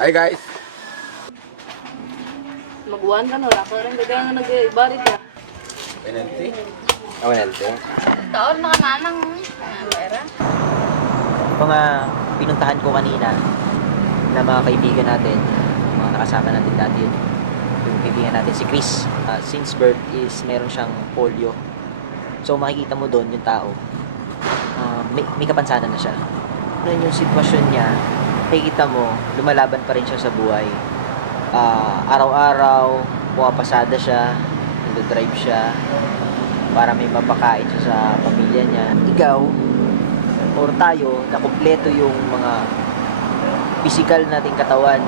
Hi guys! Magwan ka no, lako rin kagaya nga nag-ibarit ya. Penalty? Penalty. Taon na kananang pera. Mga pinuntahan ko kanina na mga kaibigan natin, mga nakasama natin dati yun. Yung kaibigan natin, si Chris. Since birth is meron siyang polio. So makikita mo doon yung tao. May kapansanan na siya. Noon yung sitwasyon niya, makikita mo, lumalaban pa rin siya sa buhay. Araw-araw, pumapasada siya, nag-drive siya, para may mapakain siya sa pamilya niya. Ikaw, or tayo, na kumpleto yung mga physical nating katawan,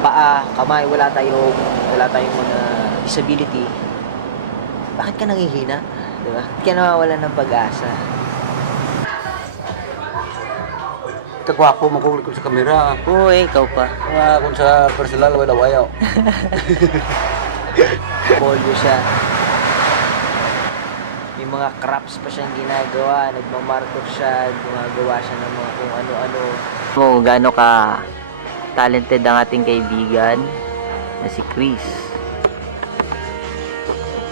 paa, kamay, wala tayong mga disability. Bakit ka nangihina? Diba? Bakit ka nawawalan ng pag-asa? Kagwapo makulit ko sa kamera. Uy, ikaw pa. Kung sa personal, wala wayaw. Polio siya. May mga crafts pa siyang ginagawa. Nagmamarkot siya. Gumagawa siya ng mga kung ano-ano. Kung gaano ka talented ang ating kaibigan na si Chris.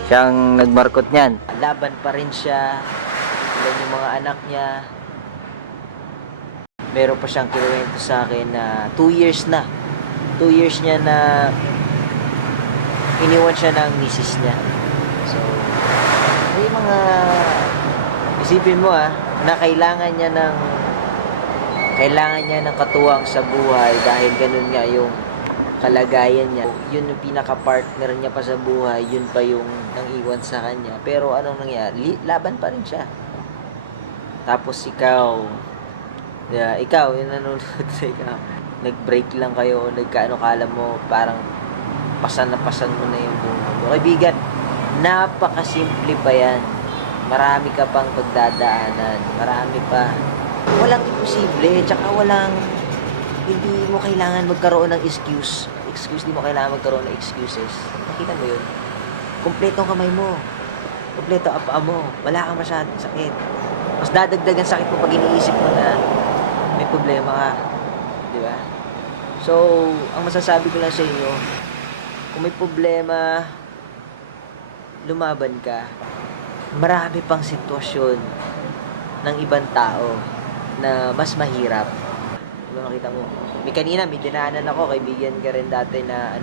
Siyang nagmarkot niyan. Laban pa rin siya. Ilan yung mga anak niya. Meron pa siyang kinuwento sa akin na 2 years na. 2 years niya na iniwan siya ng misis niya. So, may mga isipin mo na kailangan niya ng katuwang sa buhay dahil ganun nga yung kalagayan niya. Yun yung pinaka-partner niya pa sa buhay, yun pa yung nang-iwan sa kanya. Pero anong nangyari? Laban pa rin siya. Tapos ikaw, yung nanonood sa ikaw, nag-break lang kayo, kala mo, parang pasan mo na yung buhay mo. Kaibigan, napakasimple pa yan. Marami ka pang pagdadaanan, marami pa. Walang imposible, tsaka hindi mo kailangan magkaroon ng excuse. Hindi mo kailangan magkaroon ng excuses. Nakita mo yun? Kompleto ang kamay mo. Kompleto ang paa mo. Wala kang masyadong sakit. Mas dadagdagan sakit mo pag iniisip mo na may problema ka. Di ba? So, ang masasabi ko lang sa inyo, kung may problema, lumaban ka. Marami pang sitwasyon ng ibang tao na mas mahirap. Diba, makita mo? May dinaanan ako, kaibigan ka rin dati na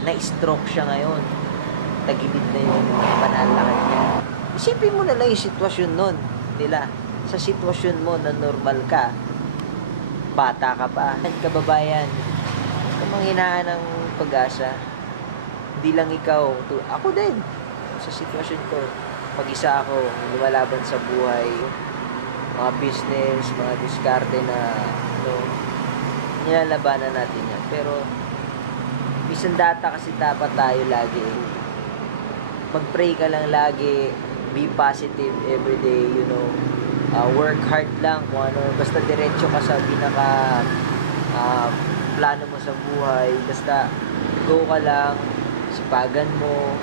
na-stroke siya ngayon. Tagilid na yung panalakad niya. Isipin mo na lang yung sitwasyon nun nila. Sa sitwasyon mo na normal ka, bata ka pa, kababayan, kung manghinaan ng pag-asa, hindi lang ikaw, ako din, sa sitwasyon ko, mag-isa ako, lumalaban sa buhay, mga business, mga diskarte na, nilalabanan natin yan. Pero, isang data kasi dapat tayo lagi, mag-pray ka lang lagi, be positive everyday, work hard lang kung basta diretso ka sa plano mo sa buhay, basta go ka lang, sipagan mo,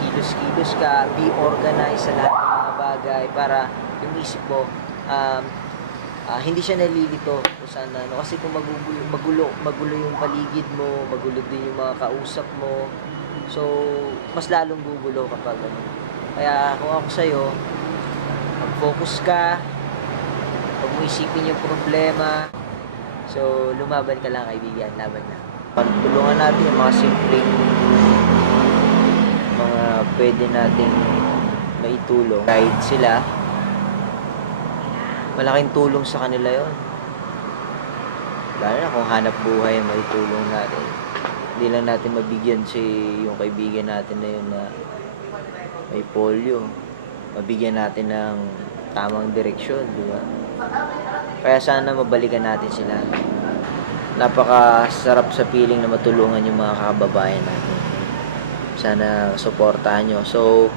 kilos-kilos ka, be organized sa lahat ng mga bagay para yung isip mo hindi siya nalilito kung saan kasi kung magulo yung paligid mo, magulo din yung mga kausap mo, so mas lalong gugulo kapag kaya kung ako sa'yo, mag-focus ka, huwag mo isipin yung problema. So, lumaban ka lang, kaibigan. Laban na. Tulungan natin yung mga simpleng mga pwede nating maitulong. Kahit sila, malaking tulong sa kanila yon. Lalo na kung hanap buhay ang maitulong natin. Hindi lang natin mabigyan yung kaibigan natin na yun na may polio. Mabigyan natin ng tamang direksyon, di ba? Kaya sana mabalikan natin sila. Napakasarap sa piling na matulungan yung mga kababayan natin. Sana suportahan nyo. So,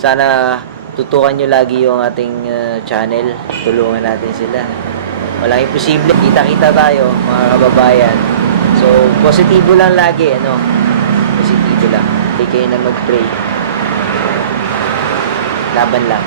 sana tutukan nyo lagi yung ating channel. Tulungan natin sila. Walang imposible. Kita-kita tayo, mga kababayan. So, positibo lang lagi, positibo lang. Hindi kayo na mag-pray. Laban lang.